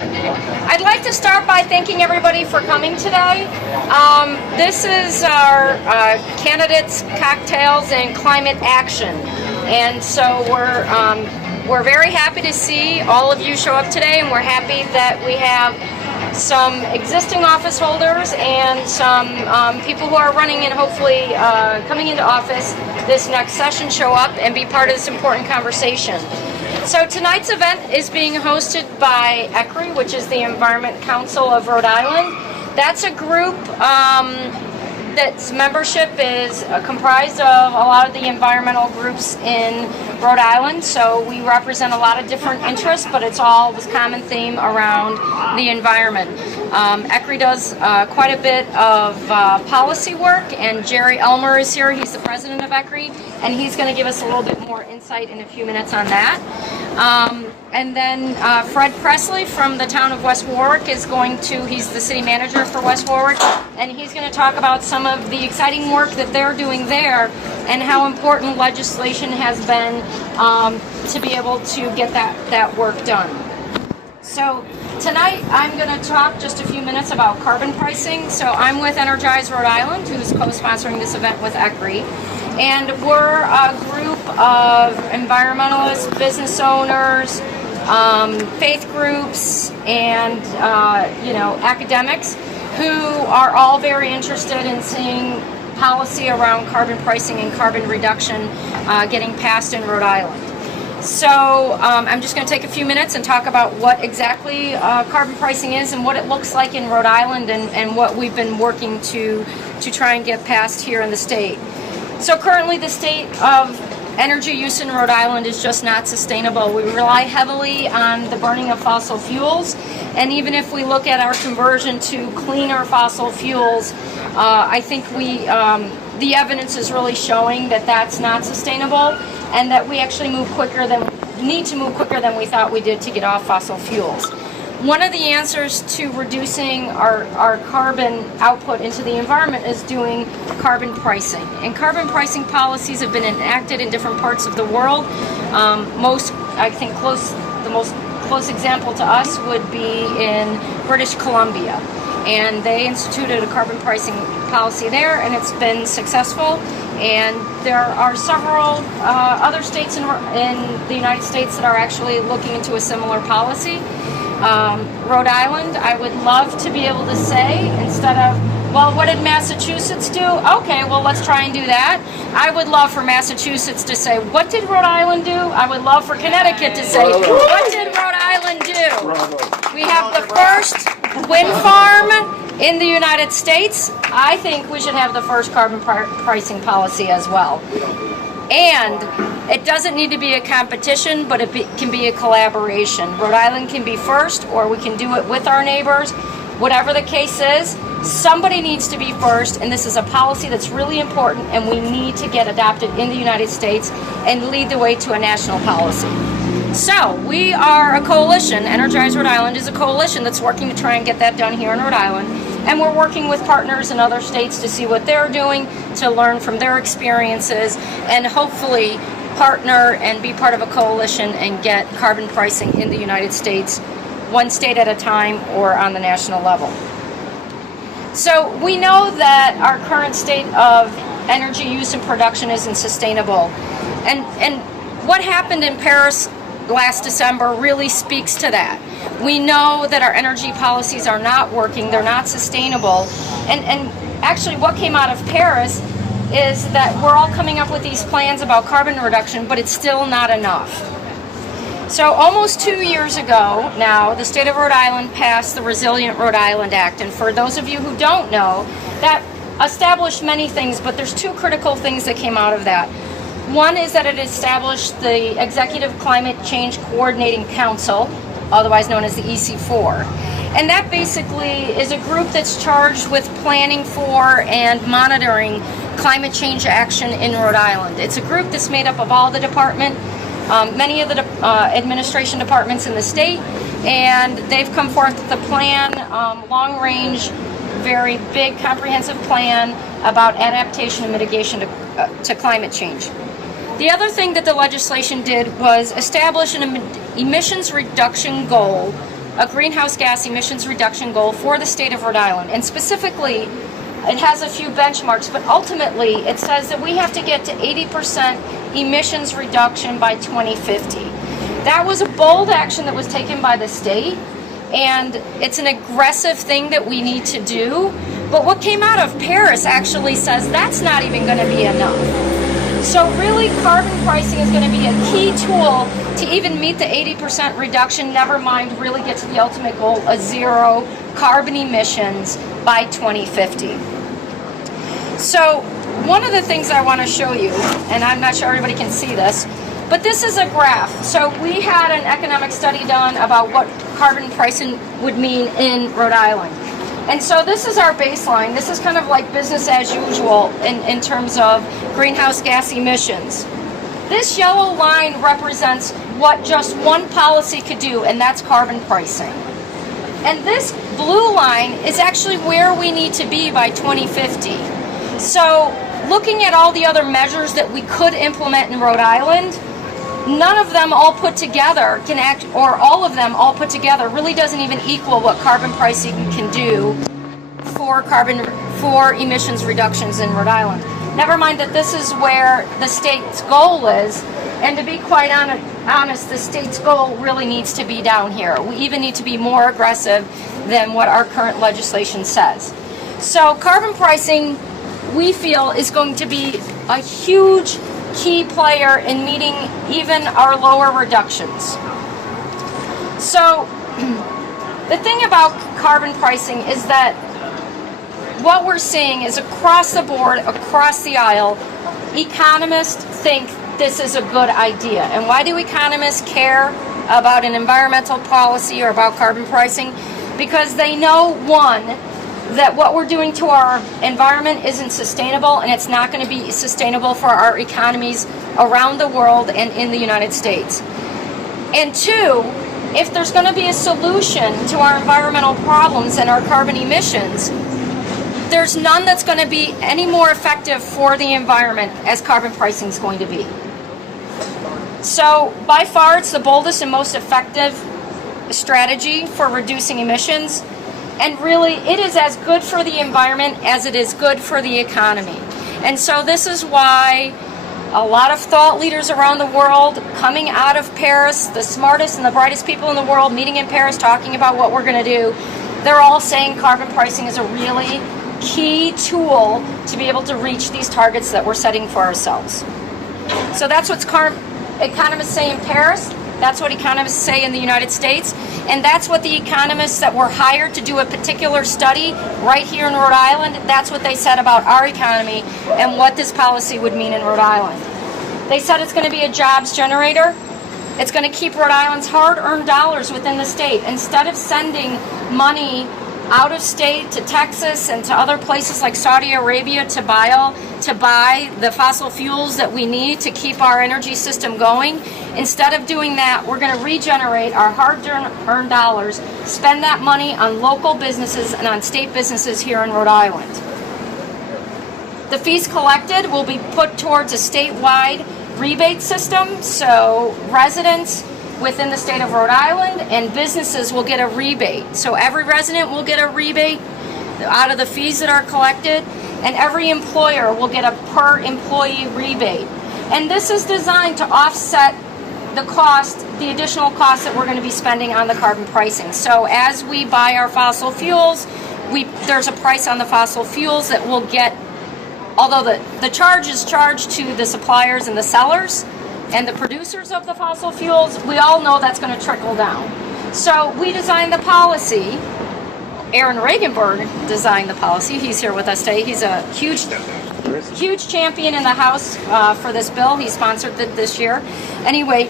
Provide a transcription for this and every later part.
I'd like to start by thanking everybody for coming today. This is our candidates, cocktails, and climate action, and so we're very happy to see all of you show up today, and we're happy that we have some existing office holders and some people who are running and hopefully coming into office this next session show up and be part of this important conversation. So tonight's event is being hosted by ECRI, which is the Environment Council of Rhode Island. That's a group that's membership is comprised of a lot of the environmental groups in Rhode Island. So we represent a lot of different interests, but it's all this common theme around the environment. ECRI does quite a bit of policy work, and Jerry Elmer is here. He's the president of ECRI, and he's going to give us a little bit more insight in a few minutes on that. And then Fred Presley from the town of West Warwick is he's the city manager for West Warwick, and he's going to talk about some of the exciting work that they're doing there and how important legislation has been to be able to get that work done. So tonight I'm going to talk just a few minutes about carbon pricing. So I'm with Energize Rhode Island, who's co-sponsoring this event with ECRI. And we're a group of environmentalists, business owners, faith groups, and academics who are all very interested in seeing policy around carbon pricing and carbon reduction getting passed in Rhode Island. So I'm just going to take a few minutes and talk about what exactly carbon pricing is and what it looks like in Rhode Island and what we've been working to try and get passed here in the state. So currently the state of energy use in Rhode Island is just not sustainable. We rely heavily on the burning of fossil fuels, and even if we look at our conversion to cleaner fossil fuels, I think the evidence is really showing that that's not sustainable, and that we actually need to move quicker than we thought we did to get off fossil fuels. One of the answers to reducing our carbon output into the environment is doing carbon pricing. And carbon pricing policies have been enacted in different parts of the world. The most close example to us would be in British Columbia. And they instituted a carbon pricing policy there, and it's been successful. And there are several other states in the United States that are actually looking into a similar policy. Rhode Island, I would love to be able to say, instead of, well, what did Massachusetts do? Okay, well, let's try and do that. I would love for Massachusetts to say, what did Rhode Island do? I would love for Connecticut to say, what did Rhode Island do? We have the first wind farm in the United States. I think we should have the first carbon pricing policy as well. And it doesn't need to be a competition, but it can be a collaboration. Rhode Island can be first, or we can do it with our neighbors. Whatever the case is, somebody needs to be first, and this is a policy that's really important, and we need to get adopted in the United States and lead the way to a national policy. So we are a coalition. Energize Rhode Island is a coalition that's working to try and get that done here in Rhode Island. And we're working with partners in other states to see what they're doing, to learn from their experiences, and hopefully partner and be part of a coalition and get carbon pricing in the United States, one state at a time or on the national level. So we know that our current state of energy use and production isn't sustainable. And what happened in Paris last December really speaks to that. We know that our energy policies are not working, they're not sustainable, and actually what came out of Paris is that we're all coming up with these plans about carbon reduction, but it's still not enough. So almost 2 years ago now, the state of Rhode Island passed the Resilient Rhode Island Act, and for those of you who don't know, that established many things, but there's two critical things that came out of that. One is that it established the Executive Climate Change Coordinating Council, otherwise known as the EC4. And that basically is a group that's charged with planning for and monitoring climate change action in Rhode Island. It's a group that's made up of all the many of the administration departments in the state, and they've come forth with a plan, long range, very big, comprehensive plan about adaptation and mitigation to climate change. The other thing that the legislation did was establish an emissions reduction goal a greenhouse gas emissions reduction goal for the state of Rhode Island. And specifically, it has a few benchmarks, but ultimately it says that we have to get to 80% emissions reduction by 2050. That was a bold action that was taken by the state, and it's an aggressive thing that we need to do. But what came out of Paris actually says that's not even going to be enough. So really, carbon pricing is going to be a key tool to even meet the 80% reduction, never mind really get to the ultimate goal of zero carbon emissions by 2050. So one of the things I want to show you, and I'm not sure everybody can see this, but this is a graph. So we had an economic study done about what carbon pricing would mean in Rhode Island. And so this is our baseline. This is kind of like business as usual in terms of greenhouse gas emissions. This yellow line represents what just one policy could do, and that's carbon pricing. And this blue line is actually where we need to be by 2050. So looking at all the other measures that we could implement in Rhode Island, none of them all put together can act, or all of them all put together really doesn't even equal what carbon pricing can do for emissions reductions in Rhode Island. Never mind that this is where the state's goal is, and to be quite honest, the state's goal really needs to be down here. We even need to be more aggressive than what our current legislation says. So carbon pricing, we feel, is going to be a huge key player in meeting even our lower reductions. So the thing about carbon pricing is that what we're seeing is across the board, across the aisle, economists think this is a good idea. And why do economists care about an environmental policy or about carbon pricing? Because they know, one, that what we're doing to our environment isn't sustainable, and it's not going to be sustainable for our economies around the world and in the United States. And two, if there's going to be a solution to our environmental problems and our carbon emissions, there's none that's going to be any more effective for the environment as carbon pricing is going to be. So by far, it's the boldest and most effective strategy for reducing emissions. And really, it is as good for the environment as it is good for the economy. And so this is why a lot of thought leaders around the world coming out of Paris, the smartest and the brightest people in the world meeting in Paris, talking about what we're going to do, they're all saying carbon pricing is a really key tool to be able to reach these targets that we're setting for ourselves. So that's what economists say in Paris. That's what economists say in the United States, and that's what the economists that were hired to do a particular study right here in Rhode Island, that's what they said about our economy and what this policy would mean in Rhode Island. They said it's going to be a jobs generator. It's going to keep Rhode Island's hard-earned dollars within the state. Instead of sending money out of state to Texas and to other places like Saudi Arabia to buy the fossil fuels that we need to keep our energy system going, instead of doing that, we're going to regenerate our hard-earned dollars, spend that money on local businesses and on state businesses here in Rhode Island. The fees collected will be put towards a statewide rebate system, so residents within the state of Rhode Island and businesses will get a rebate. So every resident will get a rebate out of the fees that are collected, and every employer will get a per employee rebate. And this is designed to offset the cost, the additional cost that we're going to be spending on the carbon pricing. So as we buy our fossil fuels, there's a price on the fossil fuels that we'll get, although the charge is charged to the suppliers and the sellers and the producers of the fossil fuels, we all know that's going to trickle down. So we designed the policy. Aaron Regenberg designed the policy. He's here with us today. He's a huge champion in the House for this bill. He sponsored it this year. Anyway,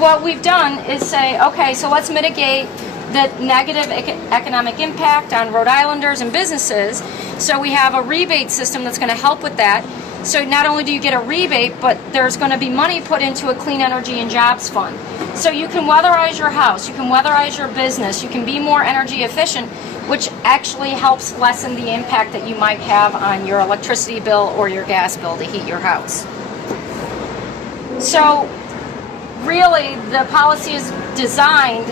what we've done is say, okay, so let's mitigate the negative economic impact on Rhode Islanders and businesses. So we have a rebate system that's going to help with that. So not only do you get a rebate, but there's going to be money put into a clean energy and jobs fund. So you can weatherize your house, you can weatherize your business, you can be more energy efficient, which actually helps lessen the impact that you might have on your electricity bill or your gas bill to heat your house. So really, the policy is designed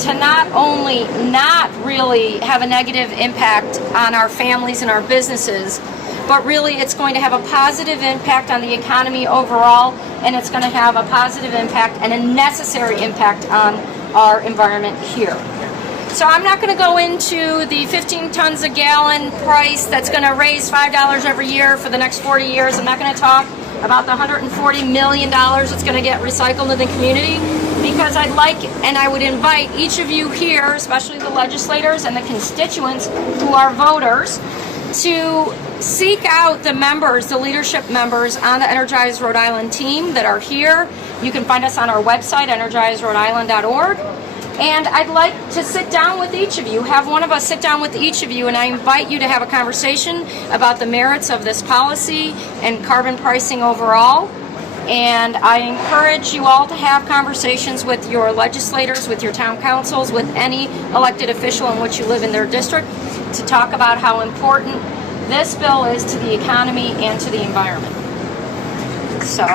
to not only not really have a negative impact on our families and our businesses, but really it's going to have a positive impact on the economy overall, and it's going to have a positive impact and a necessary impact on our environment here. So I'm not going to go into the 15 tons a gallon price that's going to raise $5 every year for the next 40 years. I'm not going to talk about the $140 million that's going to get recycled in the community, because I'd like and I would invite each of you here, especially the legislators and the constituents who are voters, to seek out the members, the leadership members on the Energize Rhode Island team that are here. You can find us on our website, energizerhodeisland.org. And I'd like to sit down with each of you, have one of us sit down with each of you, and I invite you to have a conversation about the merits of this policy and carbon pricing overall. And I encourage you all to have conversations with your legislators, with your town councils, with any elected official in which you live in their district, to talk about how important this bill is to the economy and to the environment. So